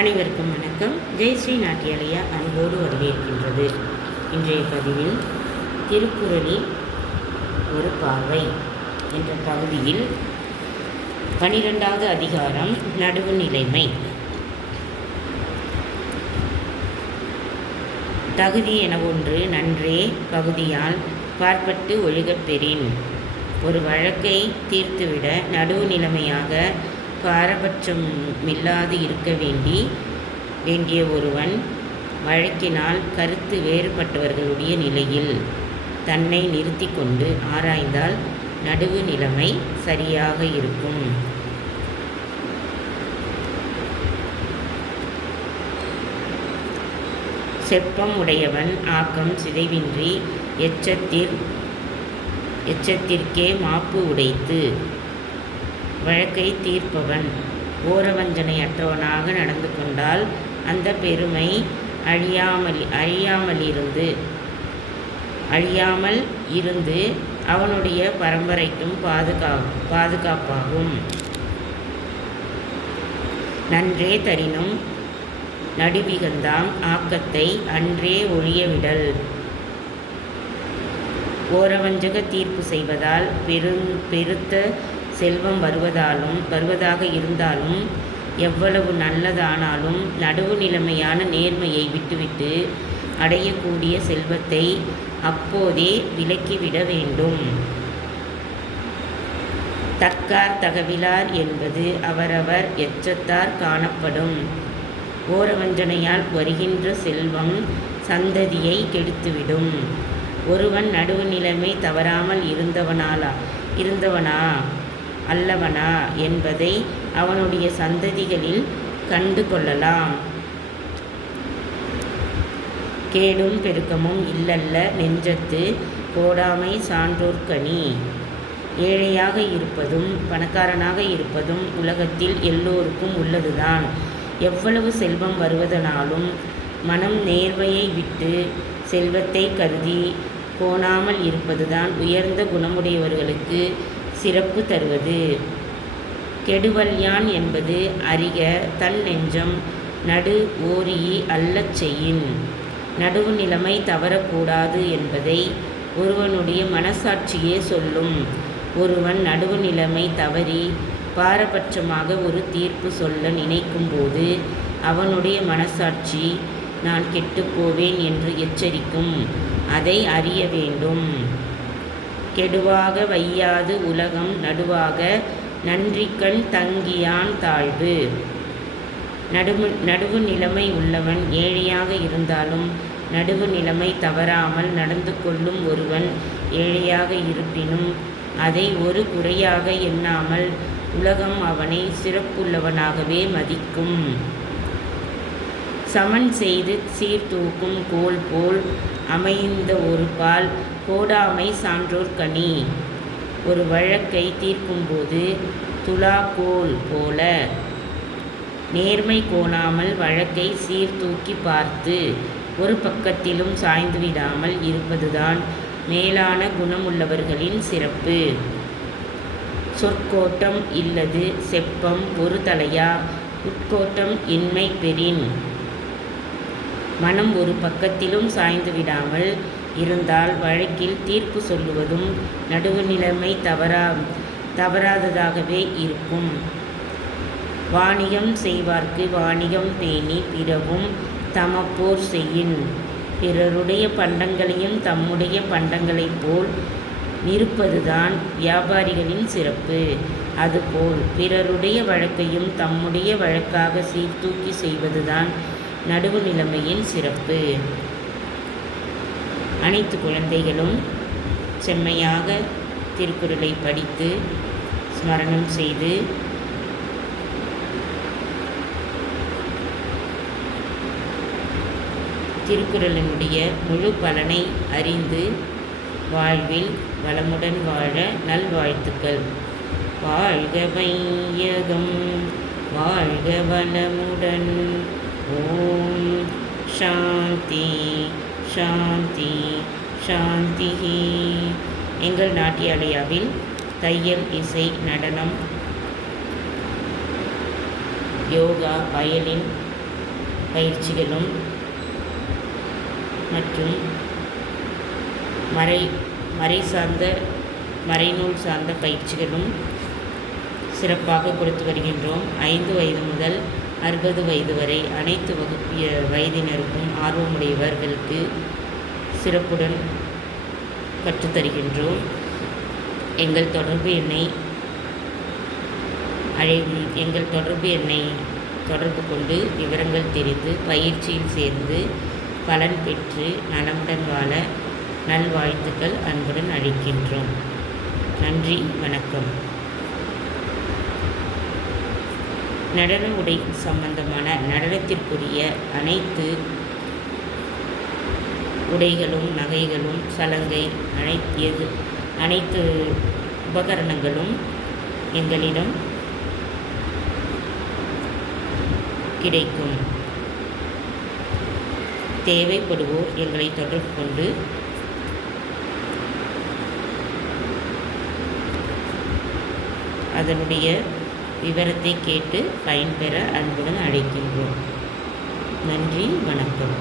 அனைவருக்கும் வணக்கம். ஜெயஸ்ரீ நாட்டியாலயா அன்போடு வரவேற்கின்றது. இன்றைய பதிவில் திருக்குறளில் ஒரு பார்வை என்ற பகுதியில் 12வது அதிகாரம் நடுவுநிலைமை. தகுதி என ஒன்று நன்றே பகுதியால் பார்ப்பட்டு ஒழுகப் பெறின். ஒரு வழக்கை தீர்த்துவிட நடுவுநிலைமையாக பாரபட்சமில்லாது இருக்க வேண்டிய ஒருவன் வழக்கினால் கருத்து வேறுபட்டவர்களுடைய நிலையில் தன்னை நிறுத்தி கொண்டு ஆராய்ந்தால் நடுவு நிலைமை சரியாக இருக்கும். செப்பம் உடையவன் ஆக்கம் சிதைவின்றி எச்சத்திற்கே மாப்பு உடைத்து. வழக்கை தீர்ப்பவன் ஓரவஞ்சனையற்றவனாக நடந்து கொண்டால் அந்த பெருமை அழியாமல் இருந்து அவனுடைய பரம்பரைக்கும் பாதுகாப்பாகும். நன்றே தரினும் நடுவிகந்தாம் ஆக்கத்தை அன்றே ஒழியவிடல். ஓரவஞ்சக தீர்ப்பு செய்வதால் பெருத்த செல்வம் வருவதாக இருந்தாலும் எவ்வளவு நல்லதானாலும் நடுவு நிலைமையான நேர்மையை விட்டுவிட்டு அடையக்கூடிய செல்வத்தை அப்போதே விலக்கிவிட வேண்டும். தக்கார் தகவிலார் என்பது அவரவர் எச்சத்தார் காணப்படும். ஓரவஞ்சனையால் வருகின்ற செல்வம் சந்ததியை கெடுத்துவிடும். ஒருவன் நடுவு நிலைமை தவறாமல் இருந்தவனா அல்லவனா என்பதை அவனுடைய சந்ததிகளில் கண்டு கொள்ளலாம். கேடும் பெருக்கமும் இல்லல்ல நெஞ்சத்து கோடாமை சான்றோர்க்கணி. ஏழையாக இருப்பதும் பணக்காரனாக இருப்பதும் உலகத்தில் எல்லோருக்கும் உள்ளதுதான். எவ்வளவு செல்வம் வருவதனாலும் மனம் நேர்மையை விட்டு செல்வத்தை கருதி கோணாமல் இருப்பதுதான் உயர்ந்த குணமுடையவர்களுக்கு சிறப்பு தருவது. கெடுவல்யான் என்பது அறிக தன் நெஞ்சம் நடு ஓரி அல்லச் செய்யின். நடுவு நிலைமை தவறக்கூடாது என்பதை ஒருவனுடைய மனசாட்சியே சொல்லும். ஒருவன் நடுவு நிலைமை தவறி பாரபட்சமாக ஒரு தீர்ப்பு சொல்ல நினைக்கும்போது அவனுடைய மனசாட்சி நான் கெட்டுப்போவேன் என்று எச்சரிக்கும். அதை அறிய வேண்டும். கெடுவாக வையாது உலகம் நடுவாக நன்றிக்கண் தங்கியான் தாழ்வு. நடுவு நிலைமை உள்ளவன் ஏழையாக இருந்தாலும் நடுவு நிலைமை தவறாமல் நடந்து கொள்ளும் ஒருவன் ஏழையாக இருப்பினும் அதை ஒரு குறையாக எண்ணாமல் உலகம் அவனை சிறப்புள்ளவனாகவே மதிக்கும். சமன் செய்து சீர்தூக்கும் கோல் போல் அமைந்த ஒரு பால் கோடாமை சான்றோர்க்கணி. ஒரு வழக்கை தீர்க்கும்போது துலாக்கோல் போல நேர்மை கோணாமல் வழக்கை சீர்தூக்கி பார்த்து ஒரு பக்கத்திலும் சாய்ந்து விடாமல் இருப்பதுதான் மேலான குணமுள்ளவர்களின் சிறப்பு. சொற்கோட்டம் இல்லது செப்பம் ஒரு தலையா உட்கோட்டம் இன்மை பெறின். மனம் ஒரு பக்கத்திலும் சாய்ந்து விடாமல் இருந்தால் வழக்கில் தீர்ப்பு சொல்லுவதும் நடுவு நிலைமை தவறாததாகவே இருக்கும். வாணிகம் செய்வார்க்கு வாணிகம் பேணி பிறவும் தமப்போர் செய்யின். பிறருடைய பண்டங்களையும் தம்முடைய பண்டங்களைப் போல் நிற்பதுதான் வியாபாரிகளின் சிறப்பு. அதுபோல் பிறருடைய வழக்கையும் தம்முடைய வழக்காக சீர்தூக்கி செய்வதுதான் நடுவு நிலைமையின் சிறப்பு. அனைத்து குழந்தைகளும் செம்மையாக திருக்குறளை படித்து ஸ்மரணம் செய்து திருக்குறளினுடைய முழு பலனை அறிந்து வாழ்வில் வளமுடன் வாழ நல்வாழ்த்துக்கள். வாழ்க வையகம் வாழ்க வளமுடன். ஓம் சாந்தி சாந்தி சாந்தி. எங்கள் நாட்டியாலயாவில் தையல், இசை, நடனம், யோகா, வயலின் பயிற்சிகளும் மற்றும் மறைநூல் சார்ந்த பயிற்சிகளும் சிறப்பாக கொடுத்து வருகின்றோம். 5 வயது முதல் 60 வயது வரை அனைத்து வயதினருக்கும் ஆர்வமுடையவர்களுக்கு சிறப்புடன் கற்றுத்தருகின்றோம். எங்கள் தொடர்பு எண்ணை தொடர்பு கொண்டு விவரங்கள் தெரிந்து பயிற்சியில் சேர்ந்து பலன் பெற்று நலமுடன் வாழ நல்வாழ்த்துக்கள் அன்புடன் அளிக்கின்றோம். நன்றி, வணக்கம். நடன உடை சம்பந்தமான நடனத்திற்குரிய அனைத்து உடைகளும் நகைகளும் சலங்கை அனைத்து உபகரணங்களும் எங்களிடம் கிடைக்கும். தேவைப்படுவோர் எங்களை தொடர்பு கொண்டு அதனுடைய விவரத்தை கேட்டு பயன்பெற அன்புடன் அழைக்கின்றோம். நன்றி, வணக்கம்.